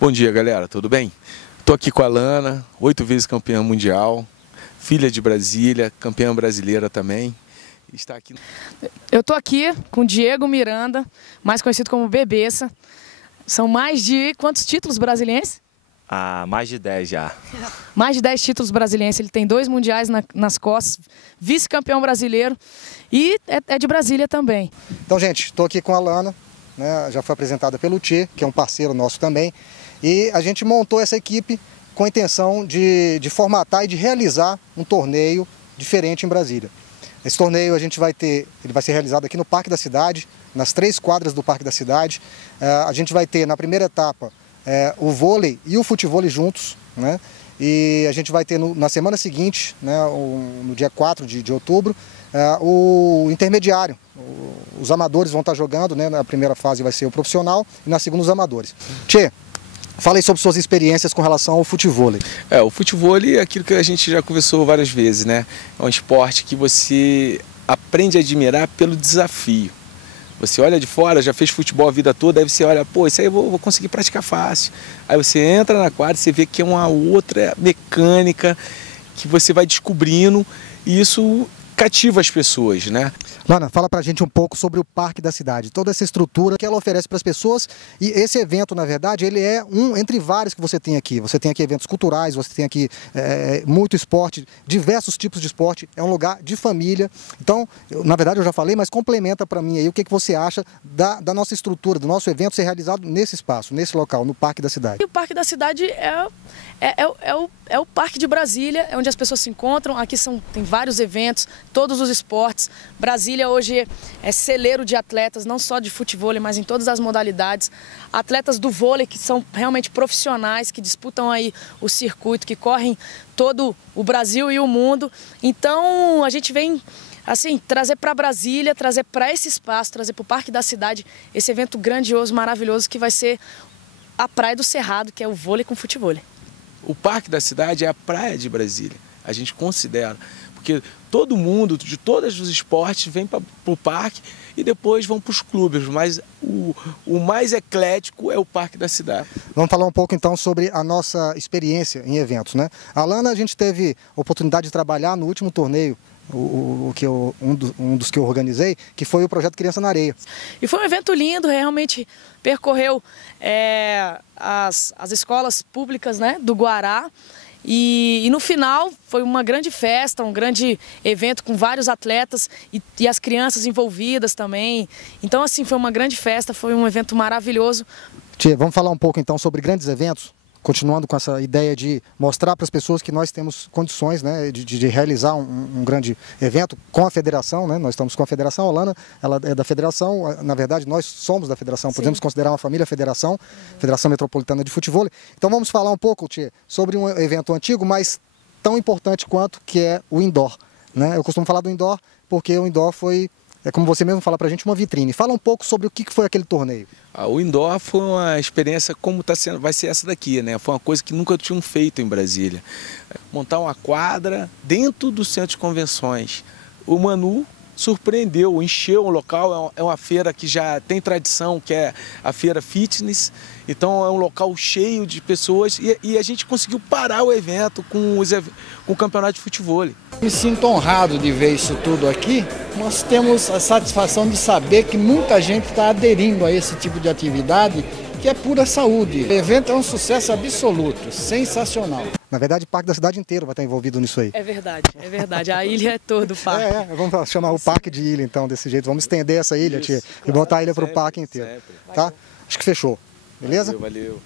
Bom dia, galera, tudo bem? Estou aqui com a Alana, 8 vezes campeã mundial, filha de Brasília, campeã brasileira também. Está aqui... Eu estou aqui com o Diego Miranda, mais conhecido como Bebeça. São mais de quantos títulos brasilienses? Mais de 10 já. Mais de 10 títulos brasilienses. Ele tem 2 mundiais nas costas, vice-campeão brasileiro e é de Brasília também. Então, gente, estou aqui com a Alana, né, já foi apresentada pelo Tchê, que é um parceiro nosso também. E a gente montou essa equipe com a intenção de formatar e de realizar um torneio diferente em Brasília. Esse torneio ele vai ser realizado aqui no Parque da Cidade, nas 3 quadras do Parque da Cidade. A gente vai ter na primeira etapa o vôlei e o futevôlei juntos, né? E a gente vai ter na semana seguinte, né, no dia 4 de outubro, o intermediário. Os amadores vão estar jogando, né? Na primeira fase vai ser o profissional e na segunda os amadores. Tchê, falei sobre suas experiências com relação ao futevôlei. O futevôlei é aquilo que a gente já conversou várias vezes, né? É um esporte que você aprende a admirar pelo desafio. Você olha de fora, já fez futebol a vida toda, aí você olha, pô, isso aí eu vou conseguir praticar fácil. Aí você entra na quadra, você vê que é uma outra mecânica que você vai descobrindo e isso cativa as pessoas, né? Lana, fala pra gente um pouco sobre o Parque da Cidade, toda essa estrutura que ela oferece para as pessoas. E esse evento, na verdade, ele é um entre vários que você tem aqui. Você tem aqui eventos culturais, você tem aqui muito esporte, diversos tipos de esporte, é um lugar de família. Então, na verdade eu já falei, mas complementa para mim aí o que você acha da nossa estrutura, do nosso evento ser realizado nesse espaço, nesse local, no Parque da Cidade. E o Parque da Cidade é o Parque de Brasília, é onde as pessoas se encontram. Aqui tem vários eventos, todos os esportes. Brasília hoje é celeiro de atletas, não só de futevôlei, mas em todas as modalidades. Atletas do vôlei que são realmente profissionais, que disputam aí o circuito, que correm todo o Brasil e o mundo. Então a gente vem assim, trazer para Brasília, trazer para esse espaço, trazer para o Parque da Cidade esse evento grandioso, maravilhoso, que vai ser a Praia do Cerrado, que é o vôlei com futevôlei. O Parque da Cidade é a praia de Brasília, a gente considera, porque todo mundo, de todos os esportes, vem para o parque e depois vão para os clubes, mas o mais eclético é o Parque da Cidade. Vamos falar um pouco então sobre a nossa experiência em eventos, né? A Alana, a gente teve a oportunidade de trabalhar no último torneio, um dos que eu organizei, que foi o projeto Criança na Areia. E foi um evento lindo, realmente percorreu as escolas públicas, né, do Guará. E no final foi uma grande festa, um grande evento com vários atletas e as crianças envolvidas também. Então assim, foi uma grande festa, foi um evento maravilhoso. Tia, vamos falar um pouco então sobre grandes eventos? Continuando com essa ideia de mostrar para as pessoas que nós temos condições, né, de realizar um grande evento com a federação, né? Nós estamos com a federação, a Alana, ela é da federação, na verdade nós somos da federação, podemos considerar uma família federação, Federação Metropolitana de Futevôlei. Então vamos falar um pouco, Tchê, sobre um evento antigo, mas tão importante quanto, que é o indoor, né? Eu costumo falar do indoor porque o indoor foi, como você mesmo fala pra gente, uma vitrine. Fala um pouco sobre o que foi aquele torneio. O indoor foi uma experiência como vai ser essa daqui, né? Foi uma coisa que nunca tinham feito em Brasília. Montar uma quadra dentro do centro de convenções. O Manu surpreendeu, encheu o local, é uma feira que já tem tradição, que é a feira fitness, então é um local cheio de pessoas e a gente conseguiu parar o evento com o campeonato de futevôlei. Me sinto honrado de ver isso tudo aqui. Nós temos a satisfação de saber que muita gente está aderindo a esse tipo de atividade, que é pura saúde. O evento é um sucesso absoluto, sensacional. Na verdade, o Parque da Cidade inteiro vai estar envolvido nisso aí. É verdade. A ilha é todo o parque. Vamos chamar o Parque de ilha então, desse jeito. Vamos estender essa ilha, Tia, e botar a ilha para o parque inteiro. Sempre. Tá? Acho que fechou. Beleza? Valeu.